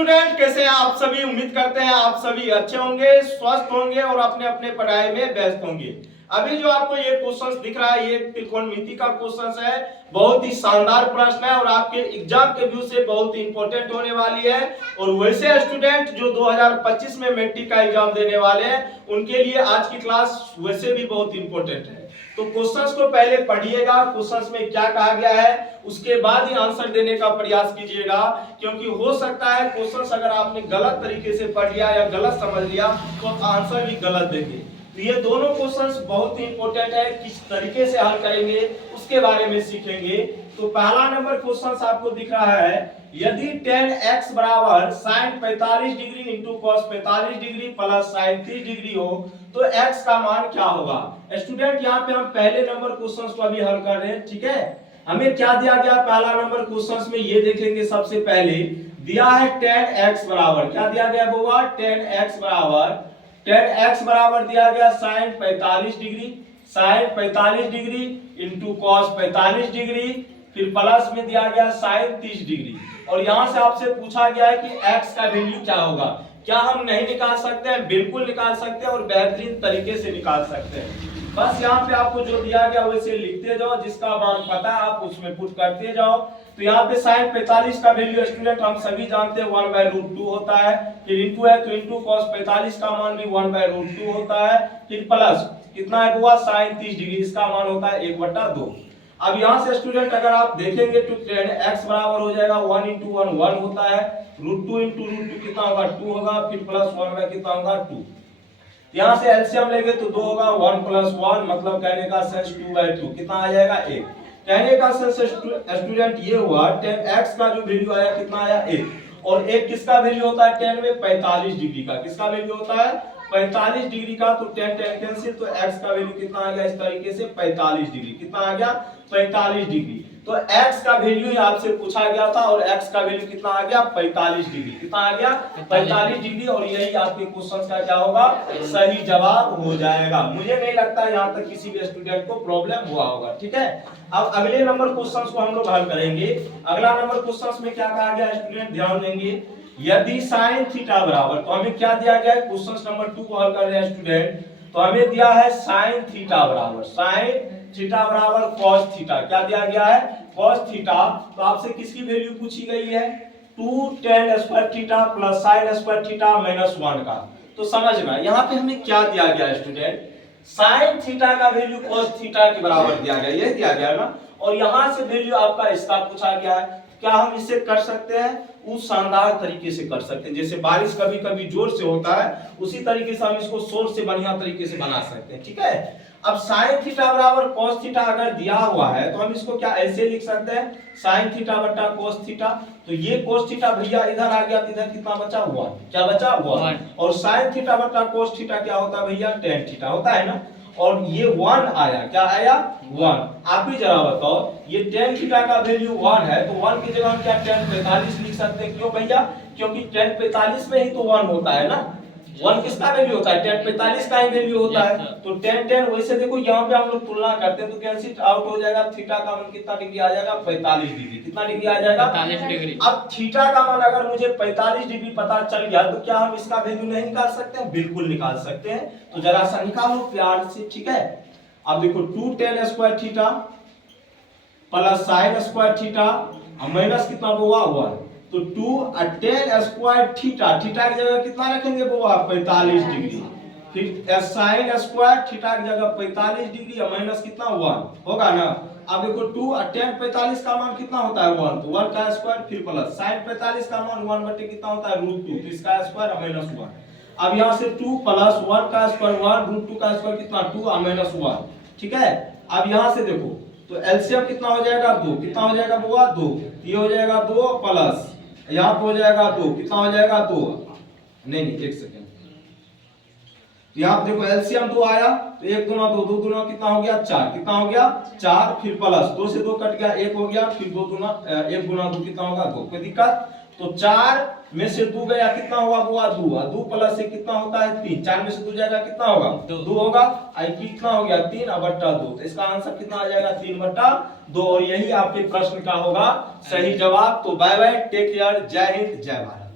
Student, कैसे हैं आप सभी। उम्मीद करते हैं आप सभी अच्छे होंगे, स्वस्थ होंगे और अपने अपने पढ़ाई में व्यस्त होंगे। अभी जो आपको ये क्वेश्चंस दिख रहा है, ये त्रिकोणमिति का क्वेश्चंस है। बहुत ही शानदार प्रश्न है और आपके एग्जाम के व्यू से बहुत ही इंपॉर्टेंट होने वाली है। और वैसे स्टूडेंट जो 2025 में मैट्रिक का एग्जाम देने वाले हैं, उनके लिए आज की क्लास वैसे भी बहुत इंपॉर्टेंट है। तो क्वेश्चंस को पहले पढ़िएगा, क्वेश्चंस में क्या कहा गया है, उसके बाद ही आंसर देने का प्रयास कीजिएगा। क्योंकि हो सकता है क्वेश्चंस अगर आपने गलत तरीके से पढ़ लिया या गलत समझ लिया तो आंसर भी गलत देंगे। तो ये दोनों क्वेश्चंस बहुत ही इंपॉर्टेंट है, किस तरीके से हल करेंगे उसके बारे में सीखेंगे। तो पहला नंबर क्वेश्चन आपको दिख रहा है, यदि tan x बराबर sin 45 degree into cos 45 degree plus sin 30 degree हो तो x का मान क्या होगा। स्टूडेंट यहाँ पे हम पहले नंबर क्वेश्चन को अभी हल कर रहे हैं, ठीक है। हमें क्या दिया गया पहला नंबर क्वेश्चन में, ये देखेंगे। सबसे पहले दिया है tan x बराबर, क्या दिया गया बुआ, tan x बराबर दिया गया sin 45 degree, sin 45 degree into cos 45 degree, फिर प्लस में दिया गया sin 30 डिग्री। और यहां से आपसे पूछा गया है कि x का वैल्यू क्या होगा। क्या हम नहीं निकाल सकते हैं? बिल्कुल निकाल सकते हैं और बेहतरीन तरीके से निकाल सकते हैं। बस यहाँ पे आपको जो दिया गया वैसे लिखते जाओ, जिसका मान पता है आप उसमें पुट करते जाओ। तो यहाँ पे sin 45 का वैल्यू स्टूडेंट हम सभी जानते हैं 1/√2 होता है, फिर इंटू है तो इंटू cos 45 का मान भी 1/√2 होता है, फिर प्लस कितना है हुआ sin 30 डिग्री, इसका मान होता है 1/2। अब यहाँ से स्टूडेंट अगर आप देखेंगे तो tan x बराबर हो जाएगा 1 × 1 1 होता है, √2 × √2 कितना होगा 2 होगा, फिर प्लस 1 का कितना होगा 2। यहाँ से एलसीएम लेंगे तो 2 होगा, 1 + 1 मतलब कहने का सेंस 2/2 कितना आ जाएगा 1। कहने का सेंस स्टूडेंट ये हुआ tan x का जो वैल्यू आया कितना आया 1। और 1 किसका वैल्यू होता है tan में, 45 डिग्री का। किसका वैल्यू होता है 45 डिग्री का। तो tan कैंसिल, तो x का वैल्यू कितना आ गया इस तरीके से 45 डिग्री, कितना आ गया 45 डिग्री। तो x का वैल्यू आपसे पूछा गया था और x का वैल्यू कितना आ गया 45 डिग्री, कितना आ गया 45 डिग्री। और यही आपके क्वेश्चन का क्या होगा, सही जवाब हो जाएगा। मुझे नहीं लगता यहाँ तक किसी भी स्टूडेंट को प्रॉब्लम हुआ होगा, ठीक है। अब अगले नंबर क्वेश्चन को हम लोग हल करेंगे। अगला नंबर क्वेश्चन में क्या कहा गया स्टूडेंट, ध्यान देंगे। यदि sin थीटा बराबर, तो हमें क्या दिया गया है, क्वेश्चन नंबर 2 को हल कर रहे हैं स्टूडेंट। तो हमें दिया है sin थीटा बराबर, sin थीटा बराबर cos थीटा, क्या दिया गया है cos थीटा। तो आपसे किसकी वैल्यू पूछी गई है, 2 tan square theta plus sin square theta minus 1 का। तो समझना यहाँ पे हमें क्या दिया गया स्टूडेंट, sin थीटा का वैल्यू cos थीटा के बराबर दिया गया, ये दिया गया ना। और यहाँ से वैल्यू आपका इसका पूछा गया है। क्या हम इसे कर सकते हैं, उस शानदार तरीके से कर सकते हैं। जैसे बारिश कभी कभी जोर से होता है, उसी तरीके से हम इसको शोर से बढ़िया तरीके से बना सकते हैं, ठीक है। अब sin थीटा बराबर cos थीटा अगर दिया हुआ है तो हम इसको क्या ऐसे लिख सकते हैं, sin थीटा बटा cos थीटा। तो ये cos थीटा भैया इधर आ गया, तो इधर कितना बचा 1, क्या बचा 1। और sin थीटा बटा cos थीटा क्या होता है भैया, tan थीटा होता है ना। और ये 1 आया, क्या आया 1। आप ही जरा बताओ, ये tan थीटा का वैल्यू 1 है तो 1 की जगह हम क्या tan 45 लिख सकते हैं। क्यों भैया, क्योंकि tan 45 में ही तो 1 होता है ना। 1 किसका वैल्यू होता है, tan 45 का ही वैल्यू होता है। तो tan वैसे देखो यहाँ पे हम लोग तुलना करते हैं तो कैंसिल आउट हो जाएगा। थीटा का मान कितना डिग्री आ जाएगा 45 डिग्री, कितना डिग्री आ जाएगा 45 डिग्री। अब थीटा का मान अगर मुझे 45 डिग्री पता चल गया तो क्या हम इसका वैल्यू नहीं निकाल सकते हैं, बिल्कुल निकाल सकते हैं। तो जरा सा निकालो प्यार से, ठीक है। अब देखो 2 tan square theta plus sin square theta minus कितना होगा 1। तो 2 tan स्क्वायर थीटा, थीटा की जगह कितना रखेंगे बुआ 45 डिग्री, फिर sin स्क्वायर थीटा की जगह 45 डिग्री माइनस कितना 1 होगा ना। अब देखो 2 tan 45 का मान कितना होता है 1, तो 1 का स्क्वायर फिर प्लस sin 45 का मान 1 बटे कितना होता है √2, तो इसका स्क्वायर माइनस 1। अब यहाँ से 2 प्लस 1 का स्क्वायर 1, √2 का स्क्वायर कितना 2 माइनस 1, ठीक है। अब यहाँ से देखो तो एलसीएम कितना हो जाएगा 2, कितना हो जाएगा बुआ 2, ये हो जाएगा 2 प्लस यहाँ पे हो जाएगा 2, कितना हो जाएगा 2, नहीं एक सेकेंड। तो यहाँ पे देखो एलसीएम 2 आया तो 1 गुना 2, 2 गुना कितना हो गया 4, कितना हो गया 4, फिर प्लस 2 से 2 कट गया 1 हो गया, फिर 2 गुना 1 गुना 2 कितना होगा 2, कोई दिक्कत। तो 4 में से 2 गया कितना हुआ बुआ 2, 2 प्लस से कितना होता है 3, 4 में से 2 जाएगा कितना होगा 2 होगा, आई कितना हो गया 3/2। तो इसका आंसर कितना आ जाएगा 3/2। और यही आपके प्रश्न का होगा सही जवाब। तो बाय बाय, टेक केयर, जय हिंद जय भारत।